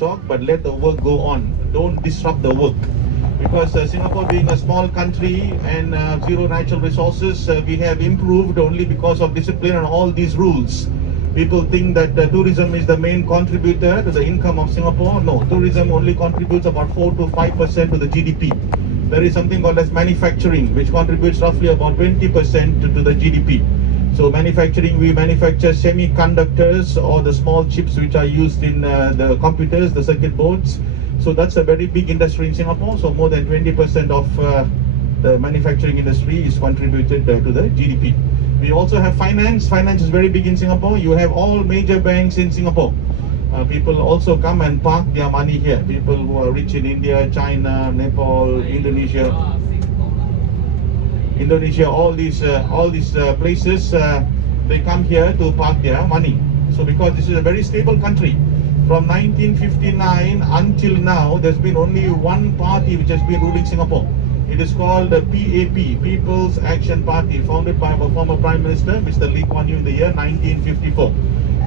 talk, but let the work go on. Don't disrupt the work. Because Singapore being a small country and zero natural resources, we have improved only because of discipline and all these rules. People think that tourism is the main contributor to the income of Singapore. No, tourism only contributes about 4 to 5% to the GDP. There is something called as manufacturing, which contributes roughly about 20% to the GDP. So manufacturing, we manufacture semiconductors or the small chips which are used in the computers, the circuit boards. So that's a very big industry in Singapore. So more than 20% of the manufacturing industry is contributed to the GDP. We also have finance. Finance is very big in Singapore. You have all major banks in Singapore. People also come and park their money here. People who are rich in India, China, Nepal, Indonesia, all these places, they come here to park their money. So because this is a very stable country, from 1959 until now, there's been only one party which has been ruling Singapore. It is called the PAP, People's Action Party, founded by our former Prime Minister, Mr. Lee Kuan Yew, in the year 1954.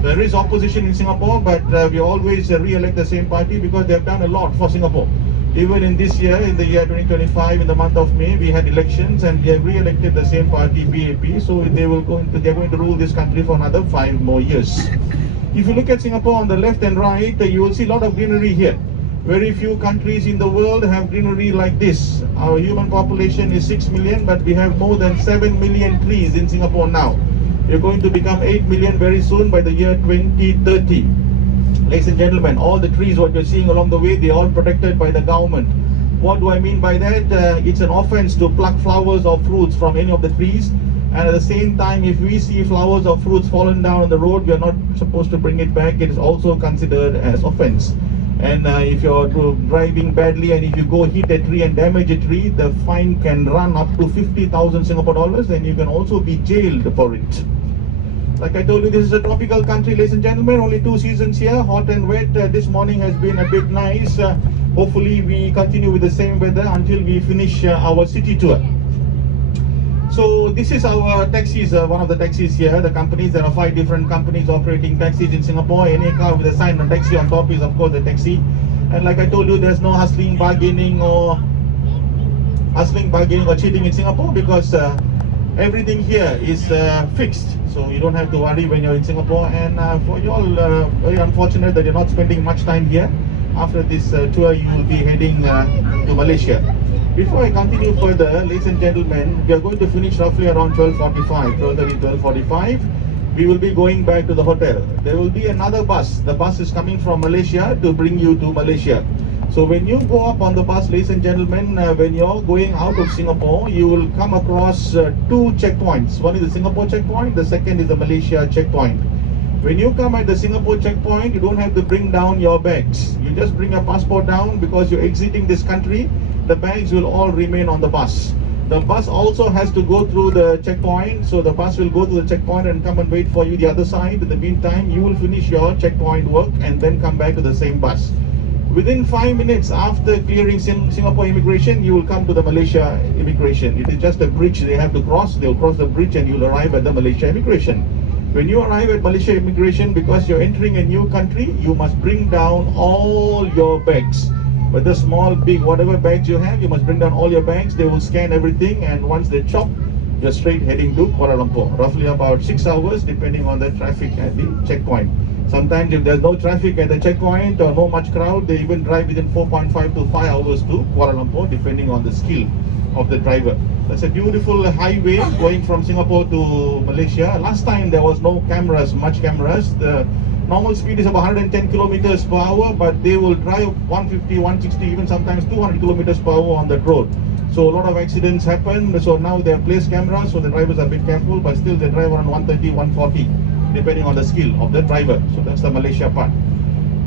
There is opposition in Singapore, but we always re-elect the same party because they have done a lot for Singapore. Even in this year, in the year 2025, in the month of May, we had elections and we have re-elected the same party, PAP. So they're going to rule this country for another 5 more years. If you look at Singapore on the left and right, you will see a lot of greenery here. Very few countries in the world have greenery like this. Our human population is 6 million, but we have more than 7 million trees in Singapore now. We're going to become 8 million very soon by the year 2030. Ladies and gentlemen, all the trees what you're seeing along the way, they're all protected by the government. What do I mean by that? It's an offense to pluck flowers or fruits from any of the trees. And at the same time, if we see flowers or fruits fallen down on the road, we are not supposed to bring it back. It is also considered as offense. And if you're driving badly and if you go hit a tree and damage a tree, the fine can run up to 50,000 Singapore dollars, and you can also be jailed for it. Like I told you, this is a tropical country, ladies and gentlemen. Only 2 seasons here, hot and wet. This morning has been a bit nice. Hopefully we continue with the same weather until we finish our city tour. So this is our taxis, one of the taxis here. The companies, there are 5 different companies operating taxis in Singapore. Any car with a sign on taxi on top is of course a taxi. And like I told you, there's no hustling, bargaining or cheating in Singapore because everything here is fixed. So you don't have to worry when you're in Singapore. And for you all, very unfortunate that you're not spending much time here. After this tour, you will be heading to Malaysia. Before I continue further, ladies and gentlemen, we are going to finish roughly around 12:45, 12:30, 12:45. We will be going back to the hotel. There will be another bus. The bus is coming from Malaysia to bring you to Malaysia. So when you go up on the bus, ladies and gentlemen, when you're going out of Singapore, you will come across 2 checkpoints. One is the Singapore checkpoint, the second is the Malaysia checkpoint. When you come at the Singapore checkpoint, you don't have to bring down your bags. You just bring your passport down because you're exiting this country. The bags will all remain on the bus. The bus also has to go through the checkpoint. So the bus will go to the checkpoint and come and wait for you the other side. In the meantime, you will finish your checkpoint work and then come back to the same bus. Within 5 minutes after clearing Singapore immigration, you will come to the Malaysia immigration. It is just a bridge they have to cross. They will cross the bridge and you will arrive at the Malaysia immigration. When you arrive at Malaysia immigration, because you're entering a new country, you must bring down all your bags. Whether small, big, whatever bags you have, you must bring down all your bags. They will scan everything, and once they chop, you're straight heading to Kuala Lumpur. Roughly about 6 hours, depending on the traffic at the checkpoint. Sometimes if there's no traffic at the checkpoint or no much crowd, they even drive within 4.5 to 5 hours to Kuala Lumpur, depending on the skill of the driver. That's a beautiful highway going from Singapore to Malaysia. Last time there was no cameras, much cameras. The normal speed is about 110 kilometers per hour, but they will drive 150, 160, even sometimes 200 kilometers per hour on that road. So a lot of accidents happen. So now they have placed cameras, so the drivers are a bit careful, but still they drive around 130, 140, depending on the skill of the driver. So that's the Malaysia part.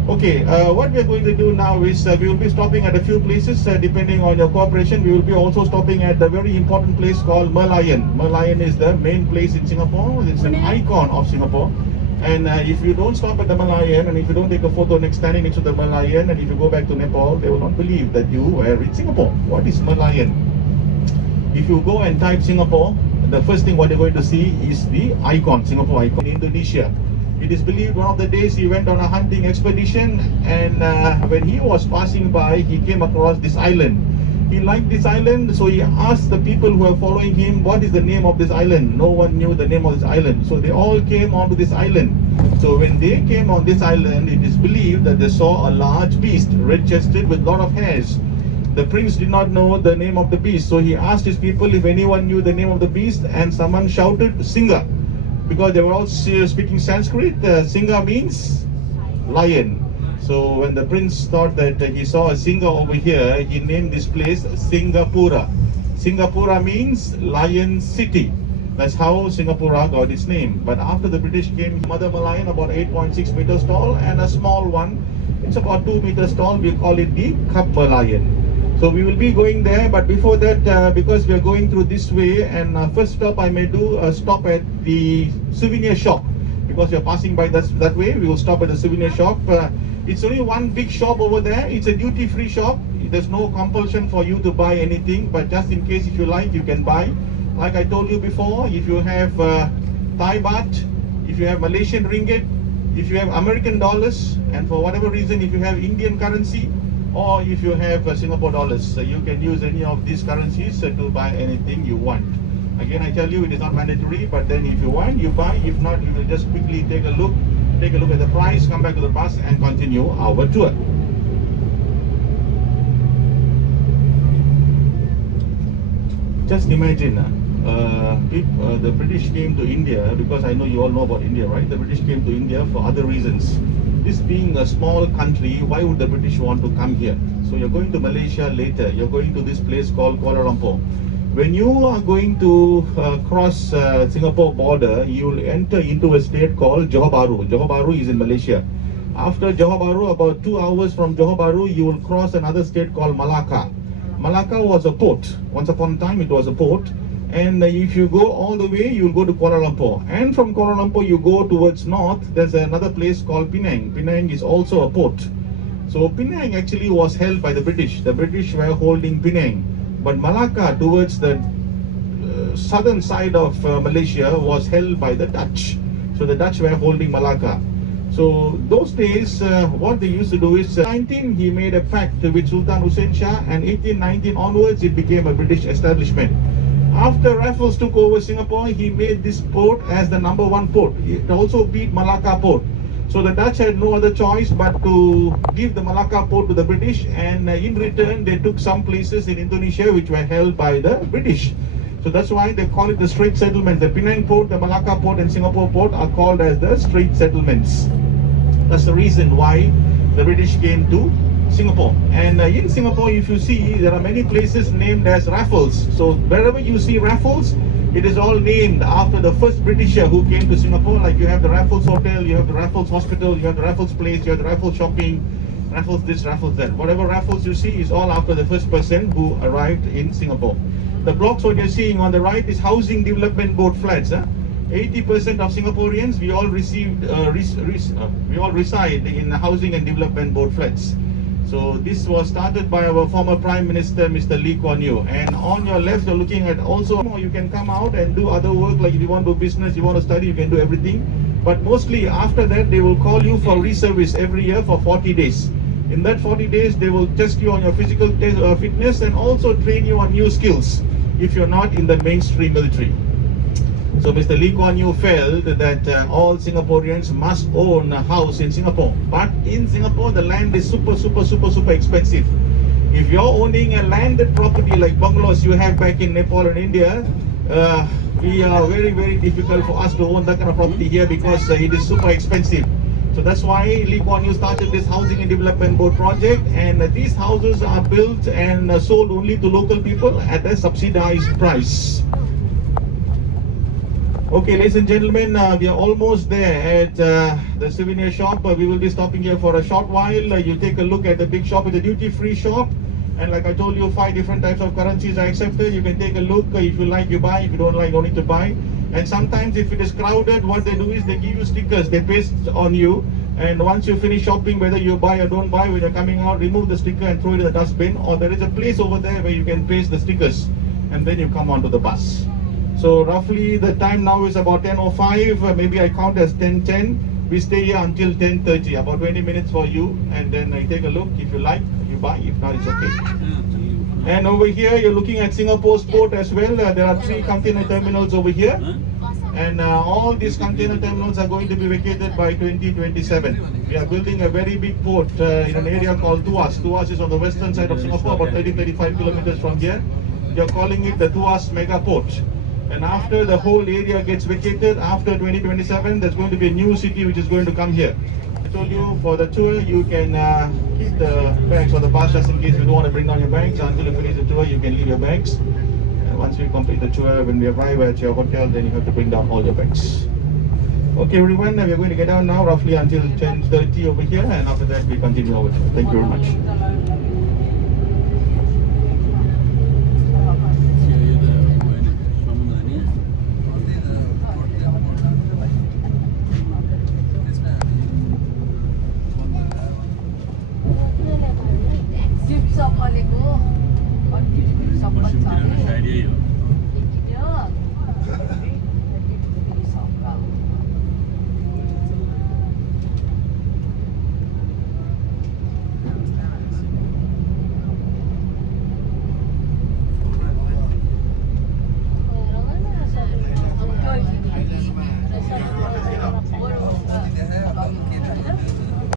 Okay, what we are going to do now is we will be stopping at a few places depending on your cooperation. We will be also stopping at the very important place called Merlion. Merlion is the main place in Singapore. It's an icon of Singapore. And if you don't stop at the Merlion, and if you don't take a photo standing next to the Merlion, and if you go back to Nepal, they will not believe that you were in Singapore. What is Merlion? If you go and type Singapore, the first thing what you're going to see is the icon, Singapore icon. In Indonesia, It is believed one of the days he went on a hunting expedition, and when he was passing by, he came across this island. He liked this island, so he asked the people who were following him, what is the name of this island? No one knew the name of this island. So they all came onto this island. So when they came on this island, it is believed that they saw a large beast, red-chested with a lot of hairs. The prince did not know the name of the beast, so he asked his people if anyone knew the name of the beast, and someone shouted, Singa. Because they were all speaking Sanskrit, Singa means lion. So when the prince thought that he saw a Singa over here, he named this place Singapura. Singapura means Lion City. That's how Singapura got its name. But after the British came, Mother Malayan, about 8.6 meters tall, and a small one, it's about 2 meters tall. We call it the Kap Malayan. So we will be going there, but before that, because we are going through this way, and first stop I may do a stop at the souvenir shop. Because we are passing by that way, we will stop at the souvenir shop. It's only one big shop over there. It's a duty-free shop. There's no compulsion for you to buy anything, but just in case if you like, you can buy. Like I told you before, if you have Thai baht, if you have Malaysian ringgit, if you have American dollars, and for whatever reason, if you have Indian currency, or if you have Singapore dollars, you can use any of these currencies to buy anything you want. Again, I tell you, it is not mandatory, but then if you want, you buy. If not, you will just quickly take a look at the price, come back to the bus and continue our tour. Just imagine, the British came to India, because I know you all know about India, right? The British came to India for other reasons. This being a small country, why would the British want to come here? So you're going to Malaysia later, you're going to this place called Kuala Lumpur. When you are going to cross Singapore border, you will enter into a state called Johor Bahru. Johor Bahru is in Malaysia. After Johor Bahru, about 2 hours from Johor Bahru, you will cross another state called Malacca. Malacca was a port. Once upon a time, it was a port. And if you go all the way, you will go to Kuala Lumpur. And from Kuala Lumpur, you go towards north, there's another place called Penang. Penang is also a port. So Penang actually was held by the British. The British were holding Penang. But Malacca, towards the southern side of Malaysia, was held by the Dutch. So the Dutch were holding Malacca. So those days, what they used to do is, 19, he made a pact with Sultan Hussein Shah, and 1819 onwards, it became a British establishment. After Raffles took over Singapore, he made this port as the #1 port. It also beat Malacca port. So the Dutch had no other choice but to give the Malacca port to the British, and in return they took some places in Indonesia which were held by the British. So that's why they call it the Strait Settlements. The Penang port, the Malacca port and Singapore port are called as the Strait Settlements. That's the reason why the British came to Singapore. And in Singapore, if you see, there are many places named as Raffles. So wherever you see Raffles, it is all named after the first Britisher who came to Singapore. Like you have the Raffles Hotel, you have the Raffles Hospital, you have the Raffles Place, you have the Raffles Shopping, Raffles this, Raffles that. Whatever Raffles you see is all after the first person who arrived in Singapore. The blocks what you're seeing on the right is Housing Development Board flats. 80% of Singaporeans, we all reside in Housing and Development Board flats. So this was started by our former Prime Minister, Mr. Lee Kuan Yew. And on your left, you're looking at also, you can come out and do other work, like if you want to do business, you want to study, you can do everything. But mostly after that, they will call you for reservice every year for 40 days. In that 40 days, they will test you on your physical fitness and also train you on new skills if you're not in the mainstream military. So Mr. Lee Kuan Yew felt that all Singaporeans must own a house in Singapore. But in Singapore, the land is super expensive. If you're owning a landed property like bungalows you have back in Nepal and India, we are very difficult for us to own that kind of property here because it is super expensive. So that's why Lee Kuan Yew started this Housing and Development Board project, and these houses are built and sold only to local people at a subsidized price. Okay, ladies and gentlemen, we are almost there at the souvenir shop. We will be stopping here for a short while. You take a look at the big shop. It's a duty-free shop. And like I told you, 5 different types of currencies are accepted. You can take a look. If you like, you buy. If you don't like, don't need to buy. And sometimes if it is crowded, what they do is they give you stickers. They paste on you. And once you finish shopping, whether you buy or don't buy, when you're coming out, remove the sticker and throw it in the dustbin. Or there is a place over there where you can paste the stickers. And then you come onto the bus. So roughly the time now is about 10:05, maybe I count as 10:10. We stay here until 10:30, about 20 minutes for you, and then you take a look. If you like, you buy. If not, it's okay. And over here, you're looking at Singapore's port as well. There are 3 container terminals over here. And all these container terminals are going to be vacated by 2027. We are building a very big port in an area called Tuas. Tuas is on the western side of Singapore, about 30-35 kilometers from here. We are calling it the Tuas Mega Port. And after the whole area gets vacated, after 2027, there's going to be a new city which is going to come here. I told you for the tour, you can keep the bags or the bus just in case you don't want to bring down your bags. Until you finish the tour, you can leave your bags. Once we complete the tour, when we arrive at your hotel, then you have to bring down all your bags. Okay everyone, we are going to get down now roughly until 10:30 over here, and after that we continue over there. Thank you very much.